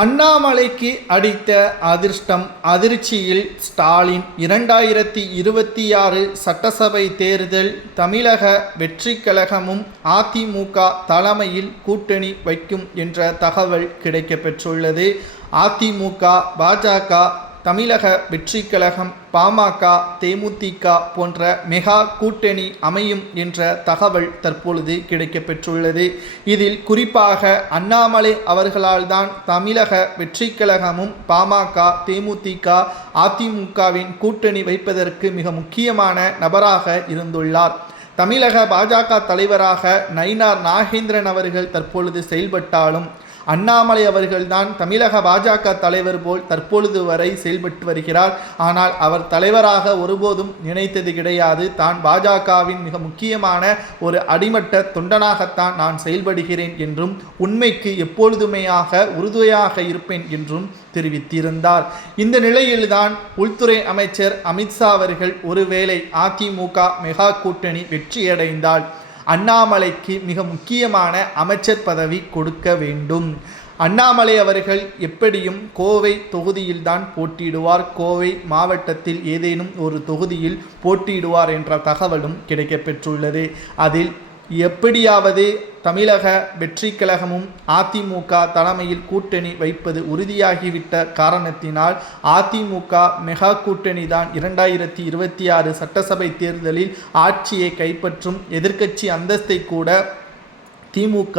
அண்ணாமலைக்கு அடித்த அதிர்ஷ்டம் அதிர்ச்சியில் ஸ்டாலின் 2026 சட்டசபை தேர்தல் தமிழக வெற்றிக் கழகமும் அதிமுக தலைமையில் கூட்டணி வைக்கும் என்ற தகவல் கிடைக்கப்பெற்றுள்ளது. அதிமுக, பாஜக, தமிழக வெற்றிக் கழகம், பாமக, தேமுதிக போன்ற மெகா கூட்டணி அமையும் என்ற தகவல் தற்பொழுது கிடைக்கப்பெற்றுள்ளது. இதில் குறிப்பாக அண்ணாமலை அவர்களால் தான் தமிழக வெற்றிக் கழகமும் பாமக, தேமுதிக, அதிமுகவின் கூட்டணி வைப்பதற்கு மிக முக்கியமான நபராக இருந்துள்ளார். தமிழக பாஜக தலைவராக நயினார் நாகேந்திரன் அவர்கள் தற்பொழுது செயல்பட்டாலும் அண்ணாமலை அவர்கள்தான் தமிழக பாஜக தலைவர் போல் தற்பொழுது வரை செயல்பட்டு வருகிறார். ஆனால் அவர் தலைவராக ஒருபோதும் நினைத்தது கிடையாது. தான் பாஜகவின் மிக முக்கியமான ஒரு அடிமட்ட தொண்டனாகத்தான் நான் செயல்படுகிறேன் என்றும் உண்மைக்கு எப்பொழுதுமையாக உறுதுணையாக இருப்பேன் என்றும் தெரிவித்திருந்தார். இந்த நிலையில்தான் உள்துறை அமைச்சர் அமித்ஷா அவர்கள் ஒருவேளை அதிமுக மெகா கூட்டணி வெற்றியடைந்தால் அண்ணாமலைக்கு மிக முக்கியமான அமைச்சர் பதவி கொடுக்க வேண்டும். அண்ணாமலை அவர்கள் எப்படியும் கோவை தொகுதியில்தான் போட்டியிடுவார். கோவை மாவட்டத்தில் ஏதேனும் ஒரு தொகுதியில் போட்டியிடுவார் என்ற தகவலும் கிடைக்கப்பெற்றுள்ளது. அதில் எப்படியாவது தமிழக வெற்றிக் கழகமும் அதிமுக தலைமையில் கூட்டணி வைப்பது உறுதியாகிவிட்ட காரணத்தினால் அதிமுக மெகா கூட்டணி தான் 2026 சட்டசபை தேர்தலில் ஆட்சியை கைப்பற்றும். எதிர்க்கட்சி அந்தஸ்தை கூட திமுக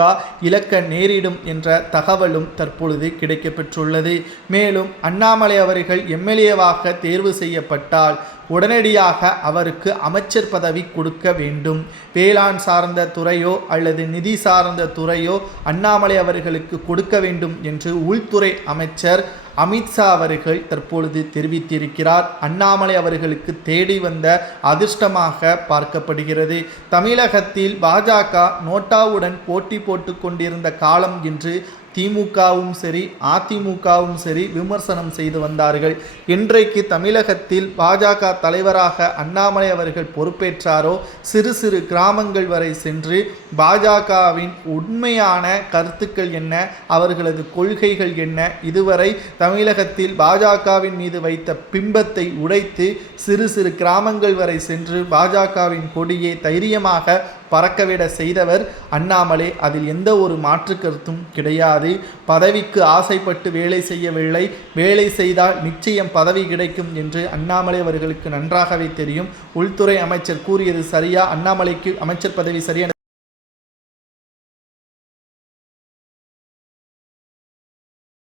இழக்க நேரிடும் என்ற தகவலும் தற்பொழுது கிடைக்கப்பெற்றுள்ளது. மேலும் அண்ணாமலை அவர்கள் எம்எல்ஏவாக தேர்வு செய்யப்பட்டால் உடனடியாக அவருக்கு அமைச்சர் பதவி கொடுக்க வேண்டும். வேளாண் சார்ந்த துறையோ அல்லது நிதி சார்ந்த துறையோ அண்ணாமலை அவர்களுக்கு கொடுக்க வேண்டும் என்று உள்துறை அமைச்சர் அமித்ஷா அவர்கள் தற்பொழுது தெரிவித்திருக்கிறார். அண்ணாமலை அவர்களுக்கு தேடி வந்த அதிர்ஷ்டமாக பார்க்கப்படுகிறது. தமிழகத்தில் பாஜக நோட்டாவுடன் போட்டி போட்டு கொண்டிருந்த காலம் என்று திமுகவும் சரி அதிமுகவும் சரி விமர்சனம் செய்து வந்தார்கள். இன்றைக்கு தமிழகத்தில் பாஜக தலைவராக அண்ணாமலை அவர்கள் பொறுப்பேற்றாரோ சிறு சிறு கிராமங்கள் வரை சென்று பாஜகவின் உண்மையான கருத்துக்கள் என்ன, அவர்களது கொள்கைகள் என்ன, இதுவரை தமிழகத்தில் பாஜகவின் மீது வைத்த பிம்பத்தை உடைத்து சிறு சிறு கிராமங்கள் வரை சென்று பாஜகவின் கொடியை தைரியமாக பறக்கவிட செய்தவர் அண்ணாமலை. அதில் எந்த ஒரு மாற்று கருத்தும் கிடையாது. பதவிக்கு ஆசைப்பட்டு வேலை செய்யவில்லை. வேலை செய்தால் நிச்சயம் பதவி கிடைக்கும் என்று அண்ணாமலை அவர்களுக்கு நன்றாகவே தெரியும். உள்துறை அமைச்சர் கூறியது சரியா? அண்ணாமலைக்கு அமைச்சர் பதவி சரியா?